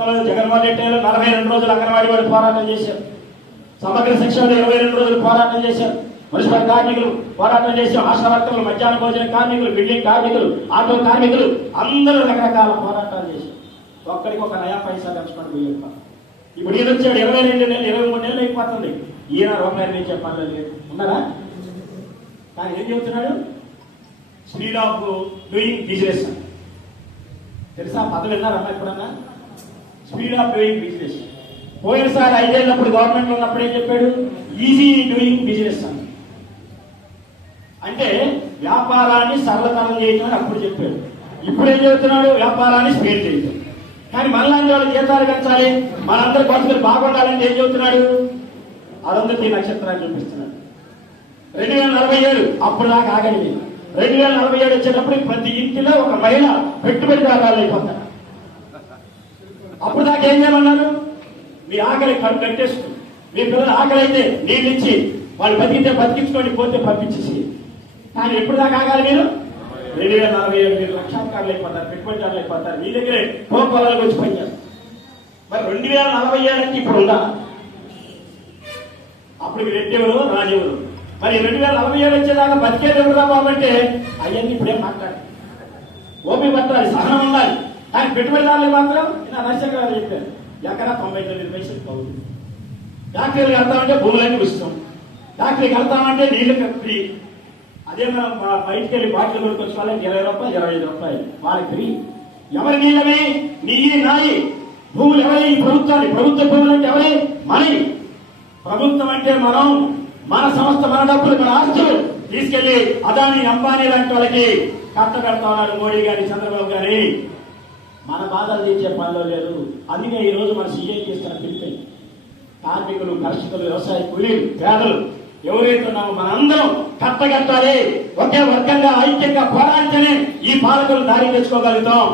గతంలో జగన్మోహన్ రెడ్డి 42 రోజులు అంగన్వాడీ వాళ్ళు పోరాటం చేశారు. సమగ్ర శిక్షణ 22 రోజులు పోరాటం చేశారు. మున్సిపల్ కార్మికులు పోరాటం చేశారు. ఆశా వర్కర్లు, మధ్యాహ్న భోజన కార్మికులు, బిల్డింగ్ కార్మికులు, ఆటో కార్మికులు అందరూ రకరకాల పోరాటాలు చేశారు. ఒక్కడికి ఒక నయా పైసా తెచ్చుకోండి పోయేప్ప. ఇప్పుడు ఈయన వచ్చాడు 22 నెలలు 23 నెలలు అయిపోతుంది. ఈయన రూపాయలు నేను చెప్పాలి లేదు ఉన్నారా? కానీ ఏం చెబుతున్నాడు? Speed of doing business. తెలుసా పదవి విన్నారమ్మా ఎప్పుడన్నా? Speed of doing business. పోయినసారి 5 ఏళ్ళప్పుడు గవర్నమెంట్ ఉన్నప్పుడు ఏం చెప్పాడు? ఈజీ డూయింగ్ బిజినెస్ అని. అంటే వ్యాపారాన్ని సరళతరం చేయటం అని అప్పుడు చెప్పాడు. ఇప్పుడు ఏం చెబుతున్నాడు? వ్యాపారాన్ని స్పీడ్ చేయటం. కానీ మనలాంటి వాళ్ళు జీతాలు పెంచాలి, మనందరి బతుకులు బాగుండాలని ఏం చెబుతున్నాడు? అరుంధతి నక్షత్రాన్ని చూపిస్తున్నాడు. 2047 అప్పుడు దాకా ఆగండి. 2047 వచ్చేటప్పుడు ప్రతి ఇంటిలో ఒక మహిళ పెట్టుబడిదారులు అయిపోతారు. అప్పుడు దాకా ఏం చేయమన్నారు? మీ ఆకలి కట్టేస్తూ, మీ పిల్లలు ఆకలి అయితే నీళ్ళు ఇచ్చి వాళ్ళు బతికితే బతికించుకోండి, పోతే పంపించేసి. కానీ ఎప్పుడు దాకా ఆగాలి మీరు? 2047 మీరు లక్షాధికారులు అయిపోతారు, పెట్టుబడిదారులు అయిపోతారు. మీ దగ్గరే పొలాలకు వచ్చి పనిచేస్తారు. మరి 2047 ఇప్పుడు ఉందా? అప్పుడు మీరు రెడ్డెవరు, రాజెవరు? మరి 2047 వచ్చేదాకా బతికేది ఎవరురా బాబంటే అవన్నీ ఇప్పుడేం మాట్లాడాలి. ఓపిక పట్టాలి, సహనం ఉండాలి. కానీ పెట్టుబడిదారులకు మాత్రం ఇలా నరసింహ గారు చెప్పారు, ఎకరా 99 పైసలు అవుతుంది. ఫ్యాక్టరీలు కడతామంటే భూములన్నీ ఉచితం, ఫ్యాక్టరీ కడతామంటే నీళ్లు ఫ్రీ. అదే మనం బయటికి వెళ్ళి బాటిల్ కొనుక్కొచ్చి వాళ్ళకి 20 రూపాయలు 25 రూపాయలు వాళ్ళకి ఫ్రీ. ఎవరి నీళ్ళవి? నీయి నాయి. భూములు ఎవరి? ప్రభుత్వాన్ని. ప్రభుత్వ భూములు అంటే ఎవరి? మనవి. ప్రభుత్వం అంటే మనం, మన సంస్థ, మన డబ్బులు, మన ఆస్తులు తీసుకెళ్లి అదాని, అంబానీ లాంటి వాళ్ళకి కట్టబెడతా ఉన్నారు మోడీ గారి, చంద్రబాబు గారి. మన బాధలు తీర్చే పనిలో లేదు. అందుకే ఈ రోజు మన సీఎం చేస్తున్న పిలిపి కార్మికులు, కర్షకులు, వ్యవసాయ కూలీలు, పేదలు ఎవరైతే ఉన్నామో మనందరం కట్టగట్టాలి. ఒకే వర్గంగా ఐక్యంగా పోరాడితేనే ఈ పాలకులు దారి తెచ్చుకోగలుగుతాం.